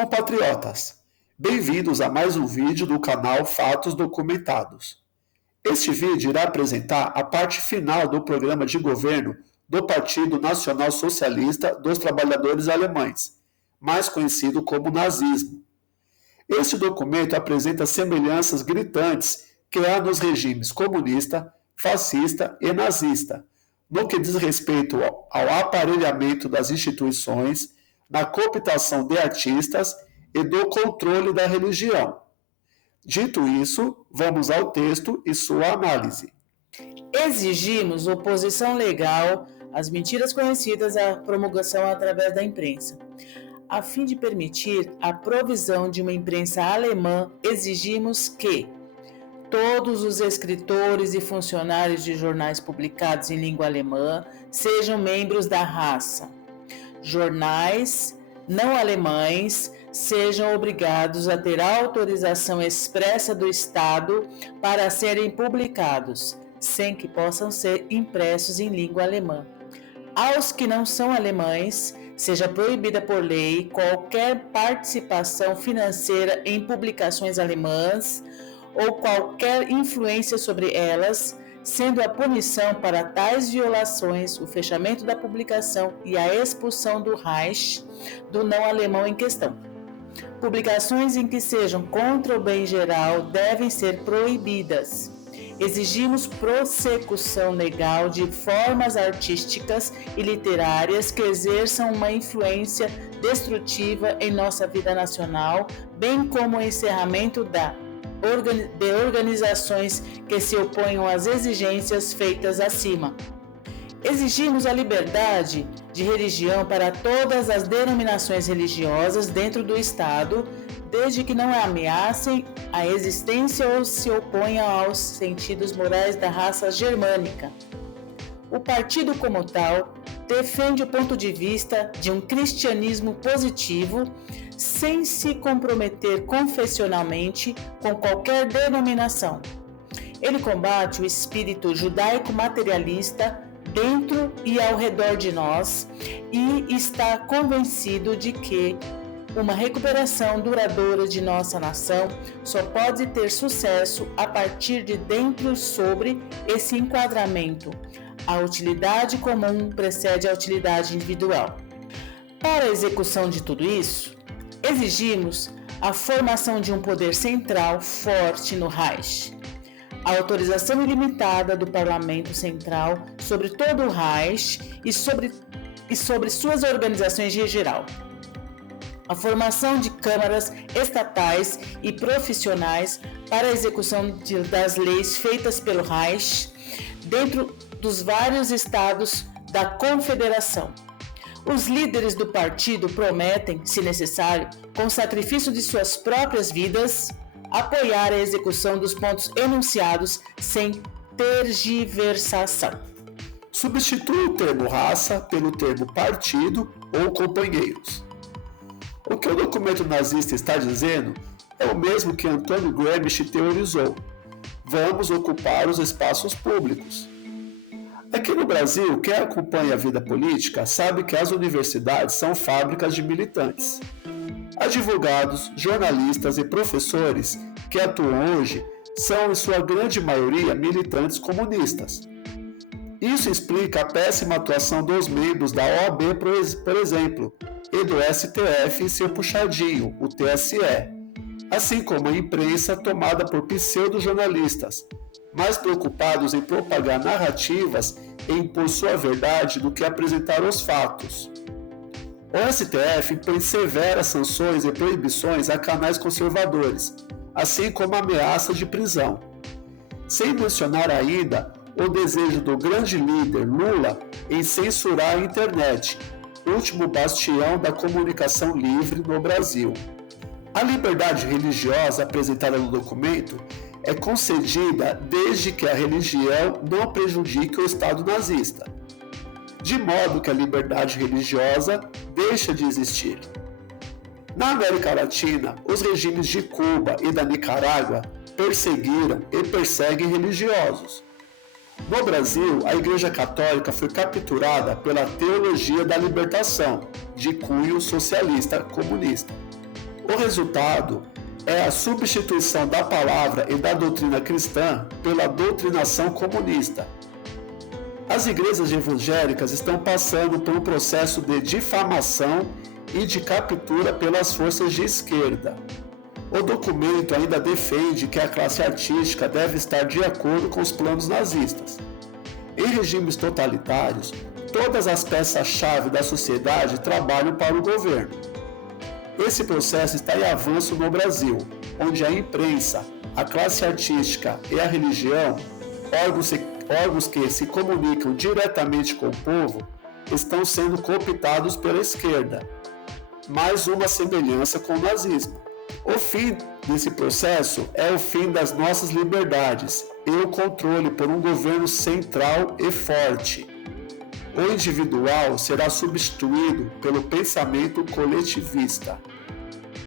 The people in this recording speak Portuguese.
compatriotas, bem-vindos a mais um vídeo do canal Fatos Documentados. Este vídeo irá apresentar a parte final do programa de governo do Partido Nacional Socialista dos Trabalhadores Alemães, mais conhecido como nazismo. Este documento apresenta semelhanças gritantes que há nos regimes comunista, fascista e nazista, no que diz respeito ao aparelhamento das instituições, na cooptação de artistas e do controle da religião. Dito isso, vamos ao texto e sua análise. Exigimos oposição legal às mentiras conhecidas à promulgação através da imprensa. A fim de permitir a provisão de uma imprensa alemã, exigimos que todos os escritores e funcionários de jornais publicados em língua alemã sejam membros da raça. Jornais não alemães sejam obrigados a ter autorização expressa do Estado para serem publicados, sem que possam ser impressos em língua alemã. Aos que não são alemães, seja proibida por lei qualquer participação financeira em publicações alemãs ou qualquer influência sobre elas, sendo a punição para tais violações o fechamento da publicação e a expulsão do Reich do não alemão em questão. Publicações em que sejam contra o bem geral devem ser proibidas. Exigimos prossecução legal de formas artísticas e literárias que exerçam uma influência destrutiva em nossa vida nacional, bem como o encerramento de organizações que se oponham às exigências feitas acima. Exigimos a liberdade de religião para todas as denominações religiosas dentro do Estado, desde que não ameacem a existência ou se oponham aos sentidos morais da raça germânica. O partido como tal defende o ponto de vista de um cristianismo positivo, sem se comprometer confessionalmente com qualquer denominação. Ele combate o espírito judaico-materialista dentro e ao redor de nós e está convencido de que uma recuperação duradoura de nossa nação só pode ter sucesso a partir de dentro sobre esse enquadramento. A utilidade comum precede a utilidade individual. Para a execução de tudo isso, exigimos a formação de um poder central forte no Reich, a autorização ilimitada do Parlamento Central sobre todo o Reich e sobre suas organizações em geral, a formação de câmaras estatais e profissionais para a execução das leis feitas pelo Reich dentro dos vários estados da Confederação. Os líderes do partido prometem, se necessário, com o sacrifício de suas próprias vidas, apoiar a execução dos pontos enunciados sem tergiversação. Substitui o termo raça pelo termo partido ou companheiros. O que o documento nazista está dizendo é o mesmo que Antônio Gramsci teorizou. Vamos ocupar os espaços públicos. Aqui no Brasil, quem acompanha a vida política sabe que as universidades são fábricas de militantes. Advogados, jornalistas e professores que atuam hoje são, em sua grande maioria, militantes comunistas. Isso explica a péssima atuação dos membros da OAB, por exemplo, e do STF em seu puxadinho, o TSE, assim como a imprensa tomada por pseudo-jornalistas, mais preocupados em propagar narrativas e impor sua verdade do que apresentar os fatos. O STF impõe severas sanções e proibições a canais conservadores, assim como ameaça de prisão. Sem mencionar ainda o desejo do grande líder Lula em censurar a internet, último bastião da comunicação livre no Brasil. A liberdade religiosa apresentada no documento é concedida desde que a religião não prejudique o Estado nazista, de modo que a liberdade religiosa deixa de existir. Na América Latina, os regimes de Cuba e da Nicarágua perseguiram e perseguem religiosos. No Brasil, a Igreja Católica foi capturada pela teologia da libertação, de cunho socialista comunista. O resultado é a substituição da palavra e da doutrina cristã pela doutrinação comunista. As igrejas evangélicas estão passando por um processo de difamação e de captura pelas forças de esquerda. O documento ainda defende que a classe artística deve estar de acordo com os planos nazistas. Em regimes totalitários, todas as peças-chave da sociedade trabalham para o governo. Esse processo está em avanço no Brasil, onde a imprensa, a classe artística e a religião, órgãos que se comunicam diretamente com o povo, estão sendo cooptados pela esquerda. Mais uma semelhança com o nazismo. O fim desse processo é o fim das nossas liberdades e o controle por um governo central e forte. O individual será substituído pelo pensamento coletivista.